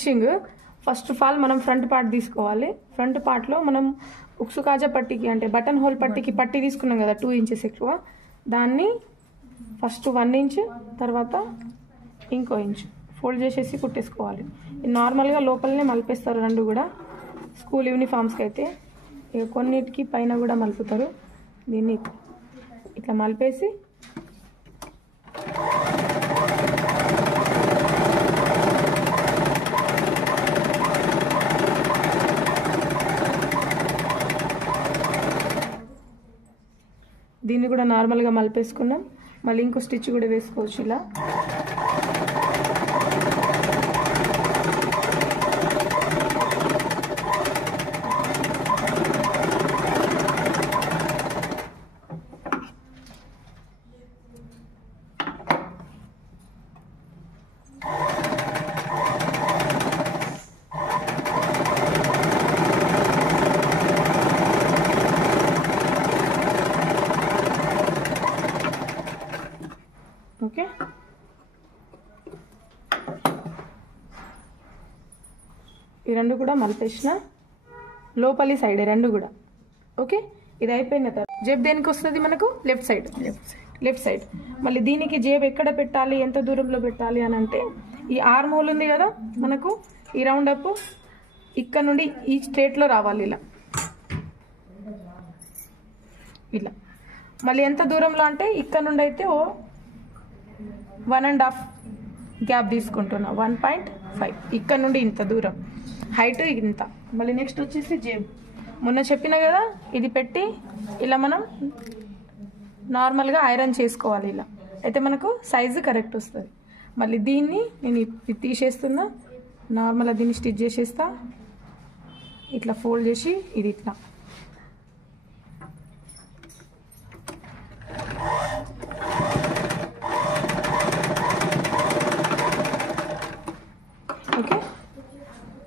Stitching first of all మనం front part తీసుకోవాలి. Front పార్ట్లో మనం ఉక్సు కాజా పట్టికి అంటే బటన్ హోల్ పట్టికి పట్టి తీసుకున్నాం కదా 2 ఇంచెస్ ఎక్కువ, దాన్ని ఫస్ట్ 1 ఇంచ్ తర్వాత ఇంకో ఇంచ్ ఫోల్డ్ చేసేసి కుట్టేసుకోవాలి. నార్మల్గా లోపలనే మలిపేస్తారు రెండు కూడా స్కూల్ యూనిఫామ్స్కి అయితే, ఇక కొన్నిటికి పైన కూడా మలుపుతారు. దీన్ని ఇట్లా మలిపేసి దీన్ని కూడా నార్మల్గా మలిపేసుకున్నాం. మళ్ళీ ఇంకో స్టిచ్ కూడా వేసుకోవచ్చు ఇలా. ఓకే, ఈ రెండు కూడా మలిపేసిన లోపలి సైడ్ రెండు కూడా. ఓకే, ఇది అయిపోయిన తర్వాత జేబ్ దేనికి వస్తుంది మనకు? Left side. మళ్ళీ దీనికి జేబ్ ఎక్కడ పెట్టాలి, ఎంత దూరంలో పెట్టాలి అని అంటే ఈ ఆర్మ్ హోల్ ఉంది కదా మనకు, ఈ రౌండ్ అప్ ఇక్కడ నుండి ఈ స్ట్రేట్లో రావాలి ఇలా. మళ్ళీ ఎంత దూరంలో అంటే ఇక్కడ నుండి అయితే 1.5 గ్యాప్ తీసుకుంటున్నా, 1.5 ఇక్కడ నుండి ఇంత దూరం హైట్ ఇంత. మళ్ళీ నెక్స్ట్ వచ్చేసి జేబు మొన్న చెప్పిన కదా, ఇది పెట్టి ఇలా మనం నార్మల్గా ఐరన్ చేసుకోవాలి ఇలా, అయితే మనకు సైజు కరెక్ట్ వస్తుంది. మళ్ళీ దీన్ని నేను ఇది తీసేస్తున్నా, నార్మల్గా దీన్ని స్టిచ్ చేసేస్తా, ఇట్లా ఫోల్డ్ చేసి ఇది ఇట్లా. ఓకే,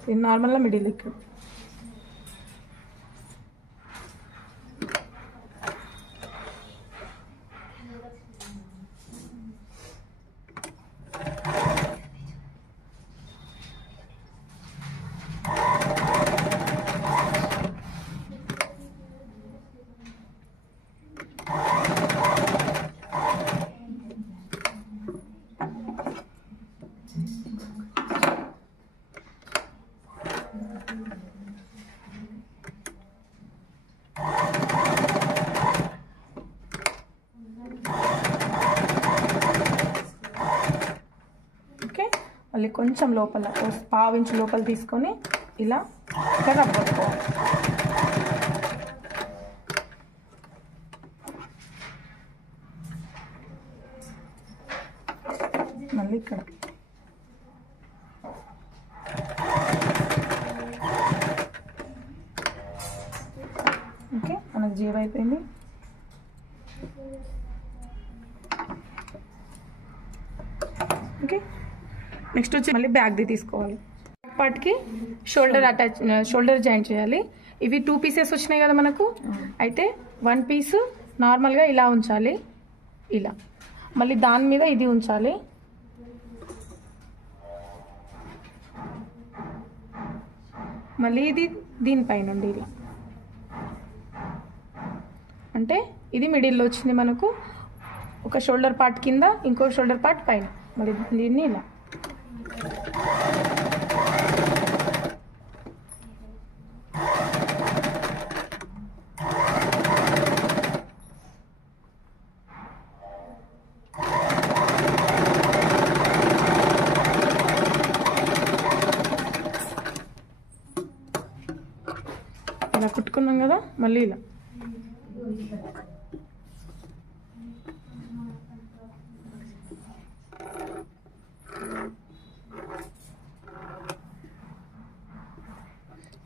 ఇది నార్మల్గా మిడిల్ ఇక్కడ. మళ్ళీ కొంచెం లోపల 1/2 ఇంచ్ లోపల తీసుకొని ఇలా ఇక్కడ రబ్ పట్టుకోవాలి. మళ్ళీ ఇక్కడ ఓకే, మనకు జేబు అయిపోయింది. ఓకే, నెక్స్ట్ వచ్చి మళ్ళీ బ్యాక్ది తీసుకోవాలి. బ్యాక్ పార్ట్కి షోల్డర్ జాయింట్ చేయాలి. ఇవి 2 పీసెస్ వచ్చినాయి కదా మనకు, అయితే 1 పీస్ నార్మల్గా ఇలా ఉంచాలి ఇలా, మళ్ళీ దాని మీద ఇది ఉంచాలి. మళ్ళీ ఇది దీనిపైన ఇలా, అంటే ఇది మిడిల్లో వచ్చింది మనకు. ఒక షోల్డర్ పార్ట్ కింద, ఇంకో షోల్డర్ పార్ట్ పైన, మళ్ళీ దీన్ని ఇలా. ఇలా కుట్టుకున్నాం కదా, మళ్ళీ ఇలా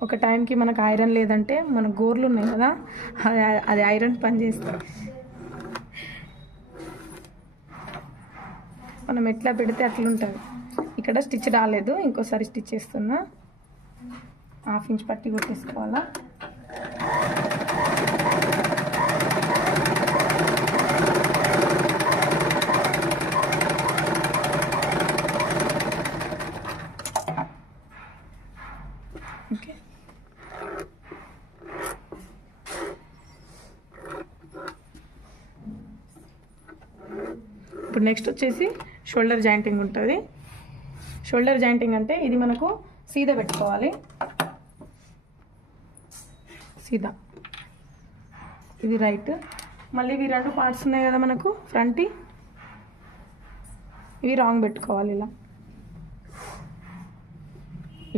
ఒక టైంకి మనకు ఐరన్ లేదంటే మన గోర్లు ఉన్నాయి కదా, అది ఐరన్ పని చేస్తుంది. మనం ఎట్లా పెడితే అట్లా ఉంటుంది. ఇక్కడ స్టిచ్ రాలేదు, ఇంకోసారి స్టిచ్ చేస్తున్నా. 1/2 ఇంచ్ పట్టి కొట్టేసుకోవాలా. ఇప్పుడు నెక్స్ట్ వచ్చేసి షోల్డర్ జాయింటింగ్ ఉంటుంది. షోల్డర్ జాయింటింగ్ అంటే ఇది మనకు సీదా పెట్టుకోవాలి. సీదా ఇది రైట్. మళ్ళీ ఇవి 2 పార్ట్స్ ఉన్నాయి కదా మనకు ఫ్రంట్, ఇవి రాంగ్ పెట్టుకోవాలి. ఇలా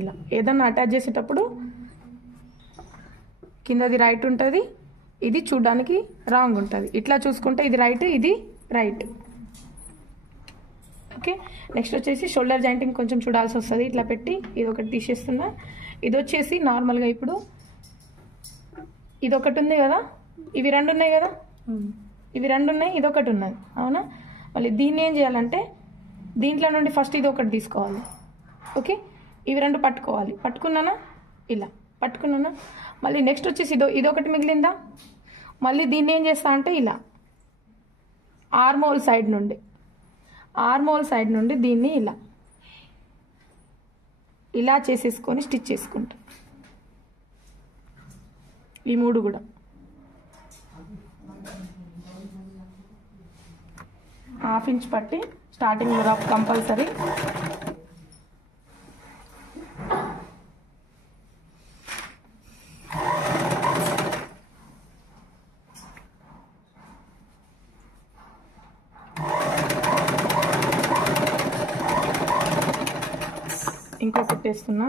ఇలా ఏదన్నా అటాచ్ చేసేటప్పుడు కిందది రైట్ ఉంటుంది, ఇది చూడడానికి రాంగ్ ఉంటుంది. ఇట్లా చూసుకుంటే ఇది రైట్, ఇది రైట్. ఓకే, నెక్స్ట్ వచ్చేసి షోల్డర్ జాయింటింగ్ కొంచెం చూడాల్సి వస్తుంది. ఇట్లా పెట్టి ఇది ఒకటి తీసేస్తున్నా. ఇది వచ్చేసి నార్మల్గా ఇప్పుడు ఇది ఒకటి ఉంది కదా, ఇవి 2 ఉన్నాయి కదా, ఇవి 2 ఉన్నాయి, ఇది ఒకటి ఉన్నది అవునా. మళ్ళీ దీన్ని ఏం చేయాలంటే దీంట్లో నుండి ఫస్ట్ ఇది ఒకటి తీసుకోవాలి. ఓకే, ఇవి 2 పట్టుకోవాలి. పట్టుకున్నానా, ఇలా పట్టుకున్నానా. మళ్ళీ నెక్స్ట్ వచ్చేసి ఇదొకటి మిగిలిందా, మళ్ళీ దీన్ని ఏం చేస్తా అంటే ఇలా ఆర్మోల్ సైడ్ నుండి దీన్ని ఇలా చేసేసుకొని స్టిచ్ చేసుకుంటా. ఈ 3 కూడా ½ ఇంచ్ పట్టి స్టార్టింగ్ రఫ్ కంపల్సరీ. ఇంకో పెట్టేస్తున్నా.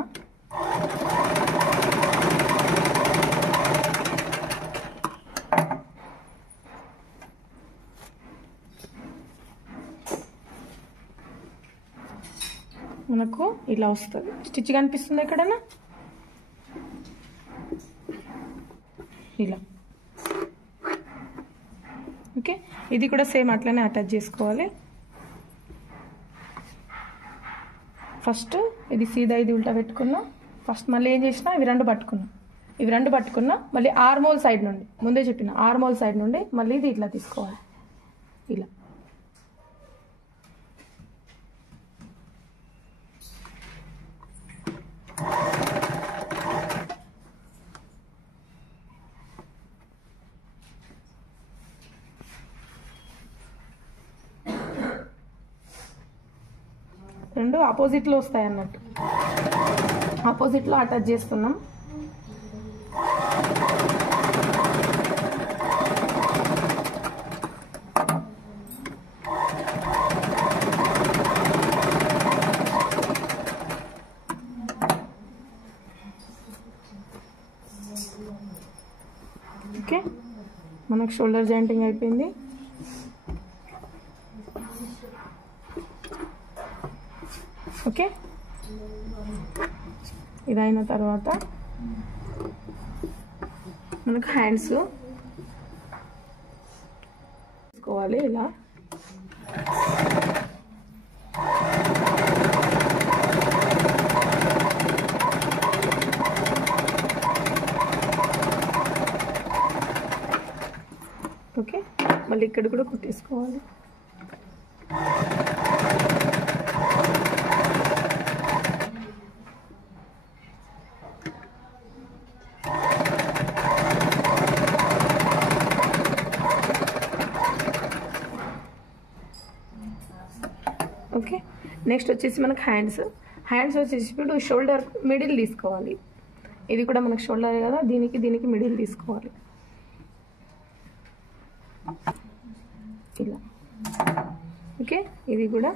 మనకు ఇలా వస్తుంది. స్టిచ్ కనిపిస్తుంది ఎక్కడన్నా, ఇలా. ఓకే, ఇది కూడా సేమ్ అట్లనే అటాచ్ చేసుకోవాలి. ఫస్ట్ ఇది సీదా ఇది ఉల్టా పెట్టుకున్నా. ఫస్ట్ మళ్ళీ ఏం చేసినా ఇవి 2 పట్టుకున్నా. మళ్ళీ ఆర్మోల్ సైడ్ నుండి ముందే చెప్పిన ఆర్మోల్ సైడ్ నుండి మళ్ళీ ఇది ఇట్లా తీసుకోవాలి. ఇలా రెండు ఆపోజిట్లో వస్తాయి అన్నట్టు. ఆపోజిట్లో అటాచ్ చేస్తున్నాం. ఓకే, మనకు షోల్డర్ జాయింటింగ్ అయిపోయింది. ఓకే, ఇదైన తర్వాత మనకు హ్యాండ్స్ తీసుకోవాలి. ఇలా ఓకే, మళ్ళీ ఇక్కడ కూడా కుట్టేసుకోవాలి. ఓకే, నెక్స్ట్ వచ్చేసి మనకు హ్యాండ్స్ వచ్చేసి ఇప్పుడు షోల్డర్ మిడిల్ తీసుకోవాలి. ఇది కూడా మనకు షోల్డర్ కదా, దీనికి మిడిల్ తీసుకోవాలి. ఇలా ఓకే, ఇది కూడా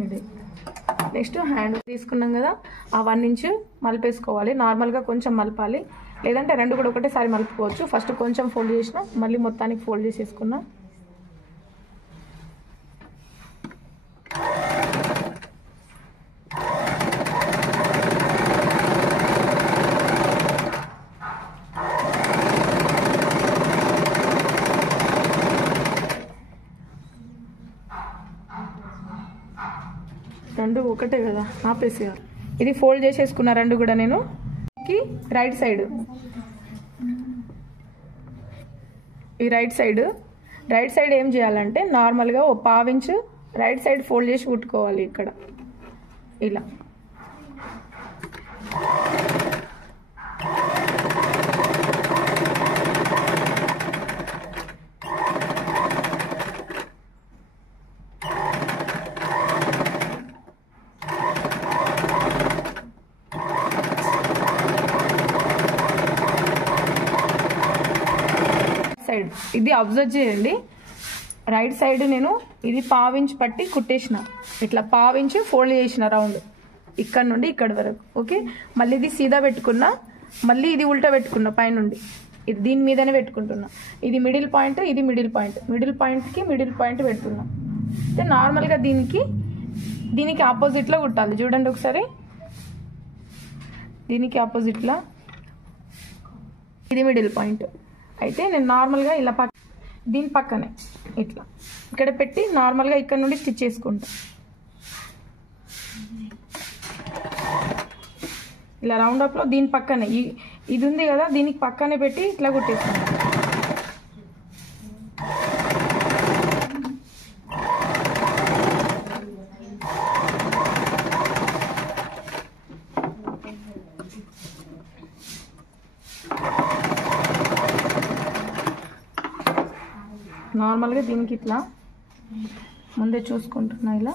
మిడిల్. నెక్స్ట్ హ్యాండ్ తీసుకున్నాం కదా, ఆ 1 ఇంచ్ మలిపేసుకోవాలి. నార్మల్గా కొంచెం మలపాలి, లేదంటే 2 కూడా ఒకటేసారి మలుపుకోవచ్చు. ఫస్ట్ కొంచెం ఫోల్డ్ చేసిన, మళ్ళీ మొత్తానికి ఫోల్డ్ చేసేసుకున్నా. రెండు ఒకటే కదా, ఆపేసేయాలి. ఇది ఫోల్డ్ చేసేసుకున్న 2 కూడా నేను రైట్ సైడ్, ఈ రైట్ సైడ్ ఏం చేయాలంటే నార్మల్గా ఓ ½ ఇంచ్ రైట్ సైడ్ ఫోల్డ్ చేసి కుట్టుకోవాలి ఇక్కడ ఇలా. సైడ్ ఇది అబ్జర్వ్ చేయండి, రైట్ సైడ్ నేను ఇది పావించి పట్టి కుట్టేసిన, ఇట్లా పావించి ఫోల్డ్ చేసిన రౌండ్ ఇక్కడ నుండి ఇక్కడ వరకు. ఓకే, మళ్ళీ ఇది సీదా పెట్టుకున్నా, మళ్ళీ ఇది ఉల్టా పెట్టుకున్నా పైనుండి, ఇది దీని మీదనే పెట్టుకుంటున్నా. ఇది మిడిల్ పాయింట్, ఇది మిడిల్ పాయింట్, మిడిల్ పాయింట్కి మిడిల్ పాయింట్ పెడుతున్నా. అయితే నార్మల్గా దీనికి ఆపోజిట్లో కుట్టాలి. చూడండి ఒకసారి, దీనికి ఆపోజిట్లో ఇది మిడిల్ పాయింట్. అయితే నేను నార్మల్గా ఇలా దీని పక్కనే ఇట్లా ఇక్కడ పెట్టి నార్మల్గా ఇక్కడ నుండి స్టిచ్ చేసుకుంటా. ఇలా రౌండ్ అప్లో దీని పక్కనే ఇది ఉంది కదా, దీనికి పక్కనే పెట్టి ఇట్లా కుట్టేస్తాను. నార్మల్గా దీనికి ఇట్లా ముందే చూసుకుంటున్నా ఇలా.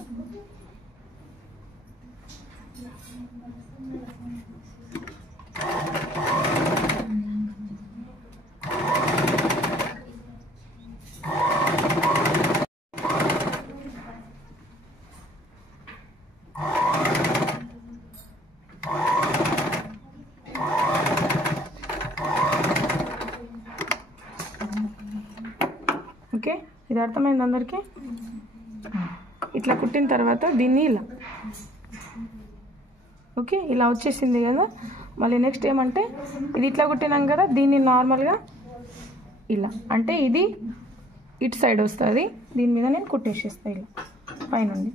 ఓకే, ఇది అర్థమైంది అందరికీ? ఇట్లా కుట్టిన తర్వాత దీన్ని ఇలా, ఓకే ఇలా వచ్చేసింది కదా. మళ్ళీ నెక్స్ట్ ఏమంటే ఇది ఇట్లా కుట్టినాం కదా, దీన్ని నార్మల్గా ఇలా, అంటే ఇది ఇటు సైడ్ వస్తుంది, దీని మీద నేను కుట్టేసేస్తాను ఇలా పైనుండి.